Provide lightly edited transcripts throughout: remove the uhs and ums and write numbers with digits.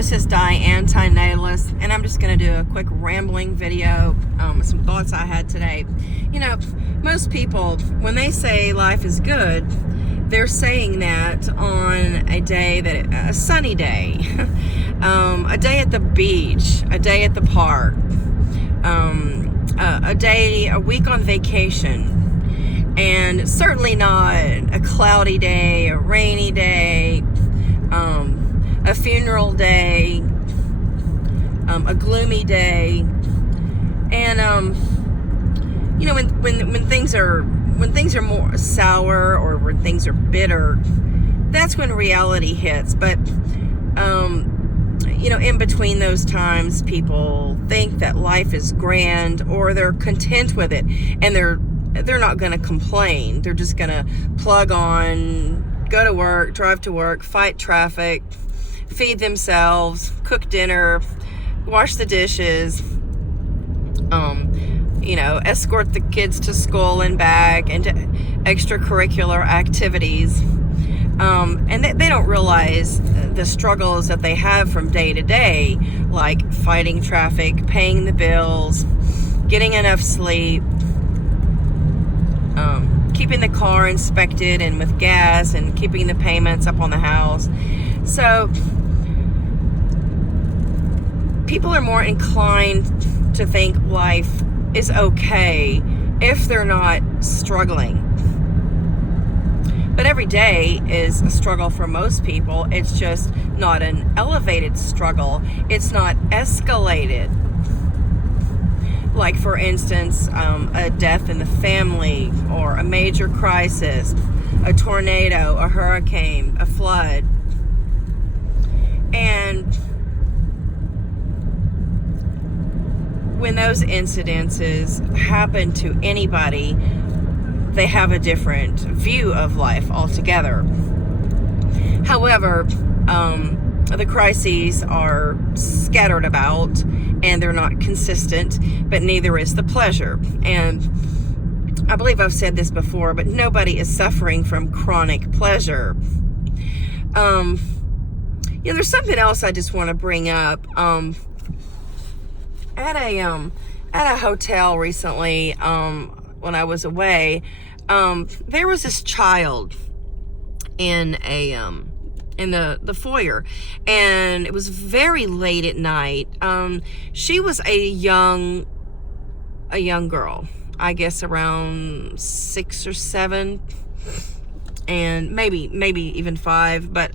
this is Di, Antinatalist, and I'm just going to do a quick rambling video, some thoughts I had today. You know, most people, when they say life is good, they're saying that on a sunny day, a day at the beach, a day at the park, a week on vacation, and certainly not a cloudy day, a rainy day, a funeral day, a gloomy day. And you know, when things are more sour, or when things are bitter, that's when reality hits. But you know, in between those times, people think that life is grand, or they're content with it, and they're not going to complain. They're just going to plug on, go to work, drive to work, fight traffic, feed themselves, cook dinner, wash the dishes, you know, escort the kids to school and back, and to extracurricular activities. And they don't realize the struggles that they have from day to day, like fighting traffic, paying the bills, getting enough sleep, keeping the car inspected and with gas, and keeping the payments up on the house. So people are more inclined to think life is okay if they're not struggling. But every day is a struggle for most people. It's just not an elevated struggle. It's not escalated. Like, for instance, a death in the family, or a major crisis, a tornado, a hurricane, a flood. And when those incidences happen to anybody, they have a different view of life altogether. However, the crises are scattered about, and they're not consistent, but neither is the pleasure. And I believe I've said this before, but nobody is suffering from chronic pleasure. You know, there's something else I just want to bring up. At a hotel recently, when I was away, there was this child in the foyer, and it was very late at night. She was a young girl, I guess around 6 or 7, and maybe even 5. But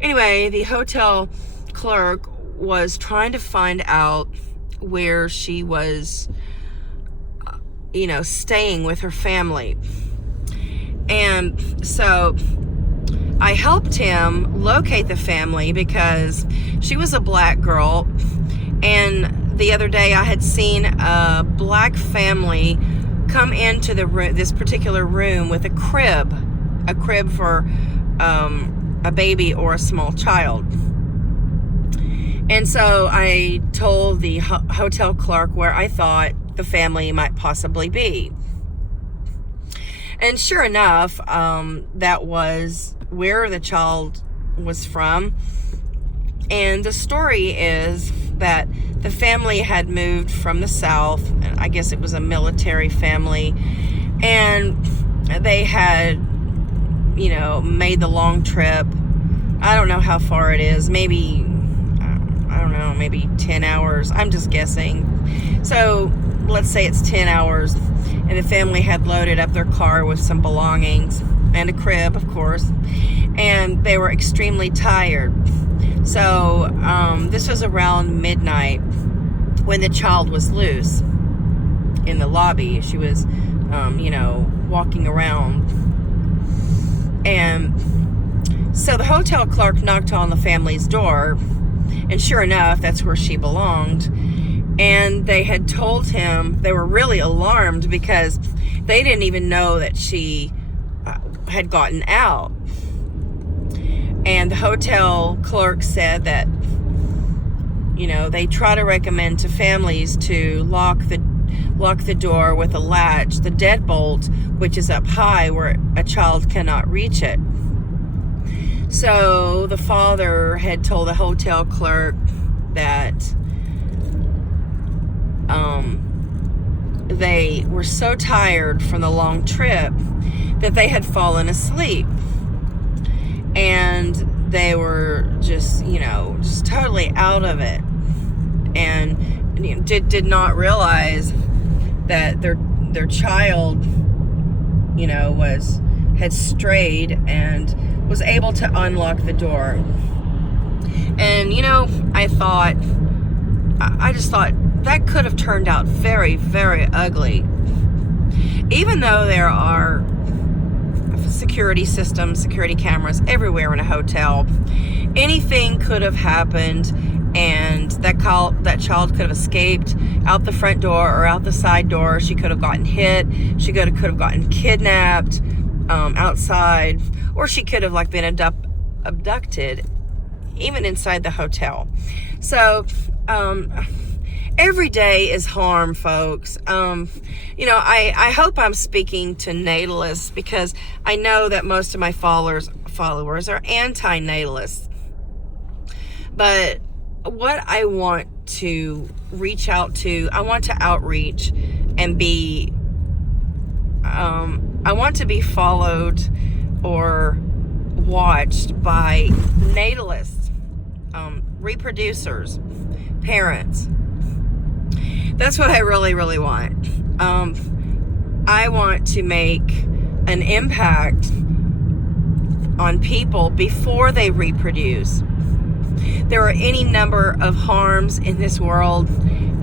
anyway, the hotel clerk was trying to find out where she was, you know, staying with her family. And so I helped him locate the family, because she was a black girl, and the other day I had seen a black family come into the room, this particular room, with a crib for a baby or a small child. And so I told the hotel clerk where I thought the family might possibly be. And sure enough, that was where the child was from. And the story is that the family had moved from the South, and I guess it was a military family, and they had, you know, made the long trip. I don't know how far it is, maybe 10 hours. I'm just guessing. So let's say it's 10 hours, and the family had loaded up their car with some belongings and a crib, of course, and they were extremely tired. So this was around midnight when the child was loose in the lobby. She was, you know, walking around. And so the hotel clerk knocked on the family's door, and sure enough, that's where she belonged. And they had told him, they were really alarmed, because they didn't even know that she had gotten out. And the hotel clerk said that, you know, they try to recommend to families to lock the door with a latch, the deadbolt, which is up high where a child cannot reach it. So so the father had told the hotel clerk that they were so tired from the long trip that they had fallen asleep. And they were just, just totally out of it. And did not realize that their child, had strayed and was able to unlock the door. And, I just thought that could have turned out very, very ugly. Even though there are security systems, security cameras everywhere in a hotel, anything could have happened, and that child could have escaped out the front door or out the side door. She could have gotten hit. She could have gotten kidnapped outside, or she could have been abducted even inside the hotel. So every day is harm, folks. I hope I'm speaking to natalists, because I know that most of my followers are anti-natalists. But what I want to reach out to, I want to outreach and be, I want to be followed or watched by natalists, reproducers, parents. That's what I really, really want. I want to make an impact on people before they reproduce. There are any number of harms in this world.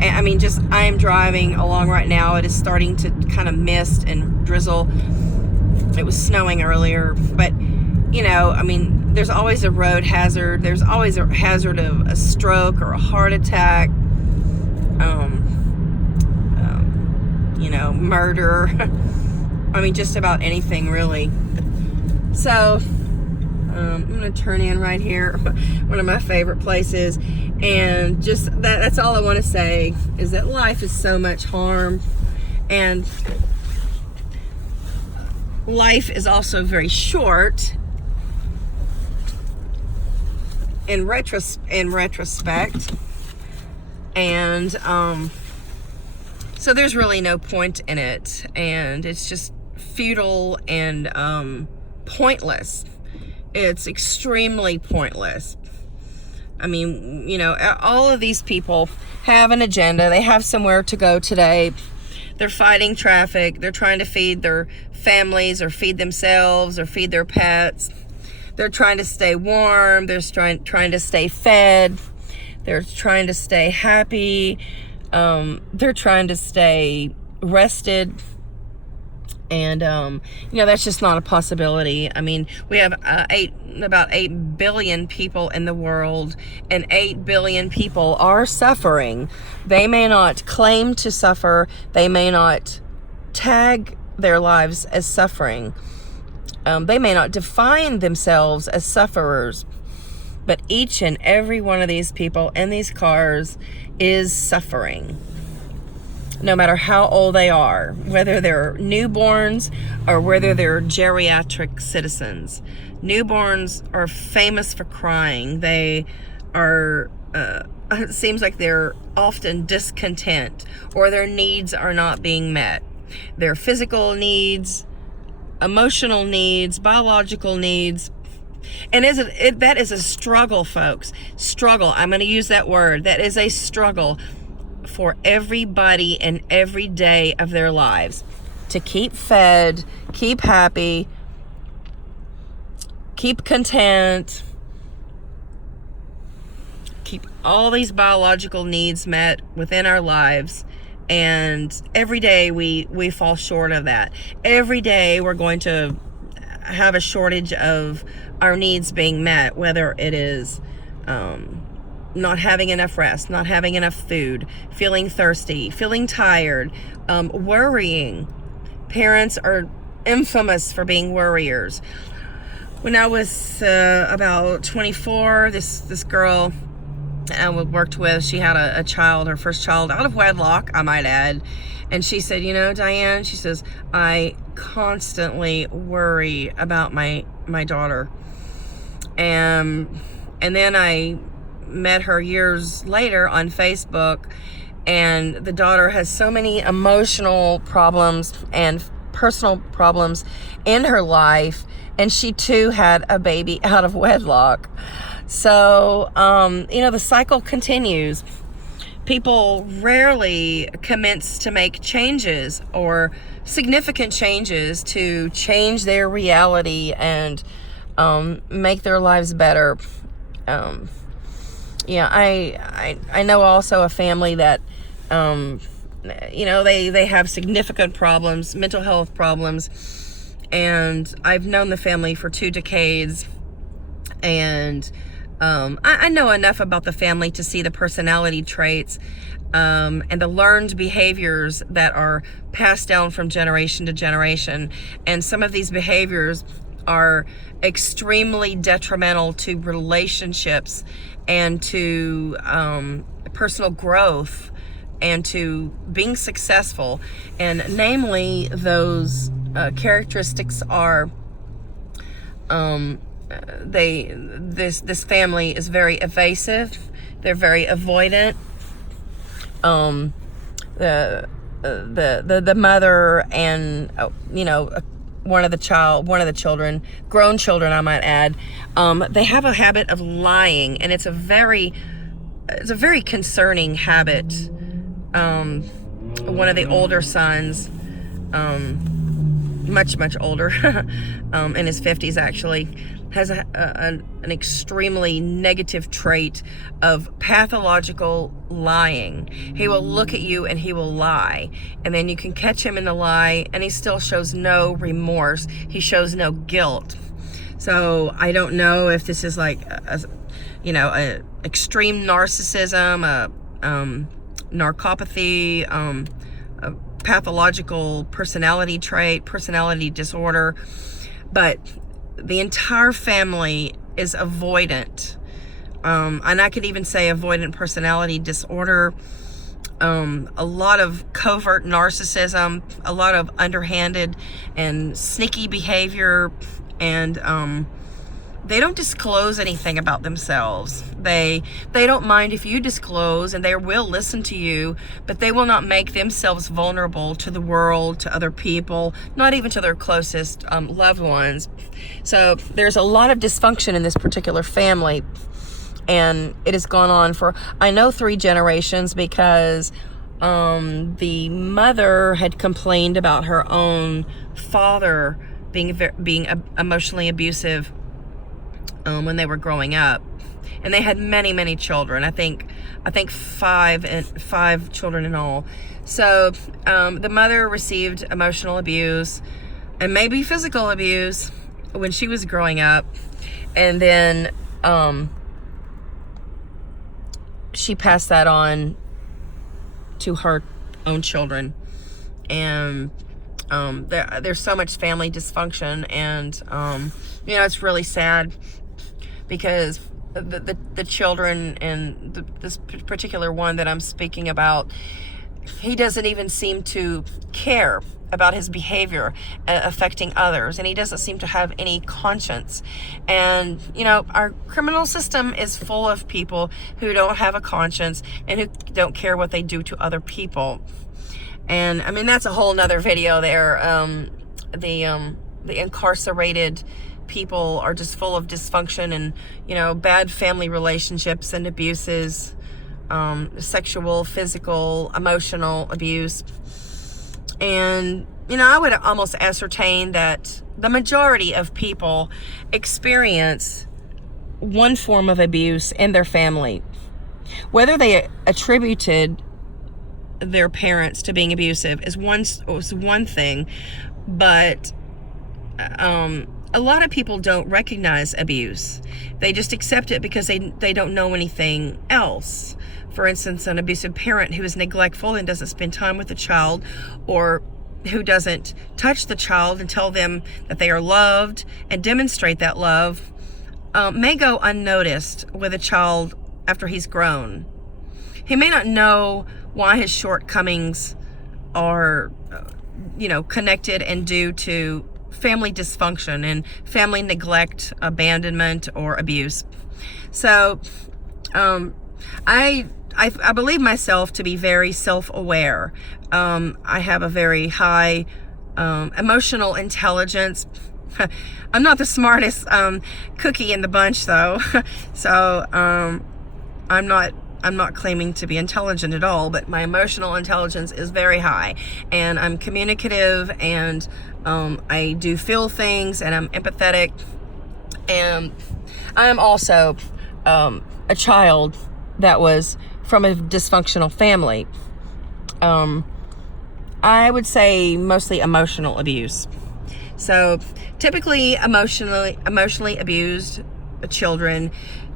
I am driving along right now. It is starting to kind of mist and drizzle. It was snowing earlier, but there's always a road hazard. There's always a hazard of a stroke or a heart attack. Murder. Just about anything, really. So I'm gonna turn in right here, one of my favorite places, and just that's all I want to say is that life is so much harm, and life is also very short in retrospect, and so there's really no point in it, and it's just futile and pointless. It's extremely pointless. All of these people have an agenda. They have somewhere to go today. They're fighting traffic. They're trying to feed their families or feed themselves or feed their pets. They're trying to stay warm. They're trying to stay fed. They're trying to stay happy. They're trying to stay rested. And, that's just not a possibility. We have about 8 billion people in the world, and 8 billion people are suffering. They may not claim to suffer. They may not tag their lives as suffering. They may not define themselves as sufferers. But each and every one of these people in these cars is suffering. No matter how old they are, whether they're newborns or whether they're geriatric citizens. Newborns are famous for crying. They are, it seems like they're often discontent, or their needs are not being met. Their physical needs, emotional needs, biological needs. And that is a struggle, folks. Struggle. I'm going to use that word. That is a struggle for everybody in every day of their lives, to keep fed, keep happy, keep content, keep all these biological needs met within our lives. And every day we fall short of that. Every day we're going to have a shortage of our needs being met, whether it is not having enough rest, not having enough food, feeling thirsty, feeling tired, worrying. Parents are infamous for being worriers. When I was about 24, this girl I worked with, she had a child, her first child, out of wedlock, I might add. And she said, Diane, she says, I constantly worry about my daughter. And then I met her years later on Facebook, and the daughter has so many emotional problems and personal problems in her life, and she too had a baby out of wedlock. So, the cycle continues. People rarely commence to make changes or significant changes to change their reality and make their lives better. I know also a family that, they have significant problems, mental health problems, and I've known the family for 2 decades, and I know enough about the family to see the personality traits and the learned behaviors that are passed down from generation to generation. And some of these behaviors are extremely detrimental to relationships and to personal growth and to being successful. And namely, those characteristics are this family is very evasive. They're very avoidant. The mother and one of the children, grown children I might add, they have a habit of lying, and it's a very concerning habit. One of the older sons, much older, in his 50s actually, has an extremely negative trait of pathological lying. He will look at you and he will lie, and then you can catch him in the lie, and he still shows no remorse. He shows no guilt. So I don't know if this is like a extreme narcissism, a narcopathy, a pathological personality trait, personality disorder, but the entire family is avoidant. And I could even say avoidant personality disorder, a lot of covert narcissism, a lot of underhanded and sneaky behavior, and they don't disclose anything about themselves. They don't mind if you disclose, and they will listen to you, but they will not make themselves vulnerable to the world, to other people, not even to their closest loved ones. So there's a lot of dysfunction in this particular family, and it has gone on for, I know, 3 generations, because the mother had complained about her own father being emotionally abusive when they were growing up, and they had many children. I think 5 children in all. So the mother received emotional abuse and maybe physical abuse when she was growing up, and then she passed that on to her own children. And there's so much family dysfunction, and it's really sad, because the children, and this particular one that I'm speaking about, he doesn't even seem to care about his behavior affecting others, and he doesn't seem to have any conscience. And our criminal system is full of people who don't have a conscience and who don't care what they do to other people. And I mean, that's a whole nother video there. The incarcerated people are just full of dysfunction and bad family relationships and abuses, sexual, physical, emotional abuse. And I would almost ascertain that the majority of people experience one form of abuse in their family, whether they attributed their parents to being abusive is one thing, but a lot of people don't recognize abuse. They just accept it because they don't know anything else. For instance, an abusive parent who is neglectful and doesn't spend time with the child, or who doesn't touch the child and tell them that they are loved and demonstrate that love, may go unnoticed with a child after he's grown. He may not know why his shortcomings are, connected and due to family dysfunction and family neglect, abandonment, or abuse. So I believe myself to be very self-aware. I have a very high emotional intelligence. I'm not the smartest cookie in the bunch, though. So I'm not claiming to be intelligent at all, but my emotional intelligence is very high, and I'm communicative, and I do feel things, and I'm empathetic, and I'm also a child that was from a dysfunctional family. I would say mostly emotional abuse. So typically emotionally abused children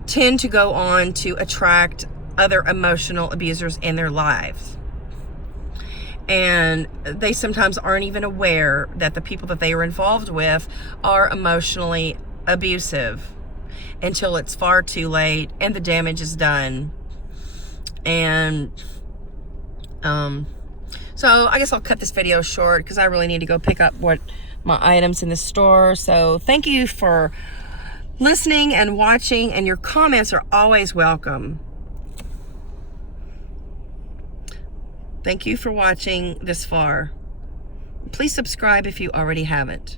tend to go on to attract other emotional abusers in their lives. And they sometimes aren't even aware that the people that they are involved with are emotionally abusive until it's far too late and the damage is done. And so I guess I'll cut this video short because I really need to go pick up what my items in the store. So thank you for listening and watching, and your comments are always welcome. Thank you for watching this far. Please subscribe if you already haven't.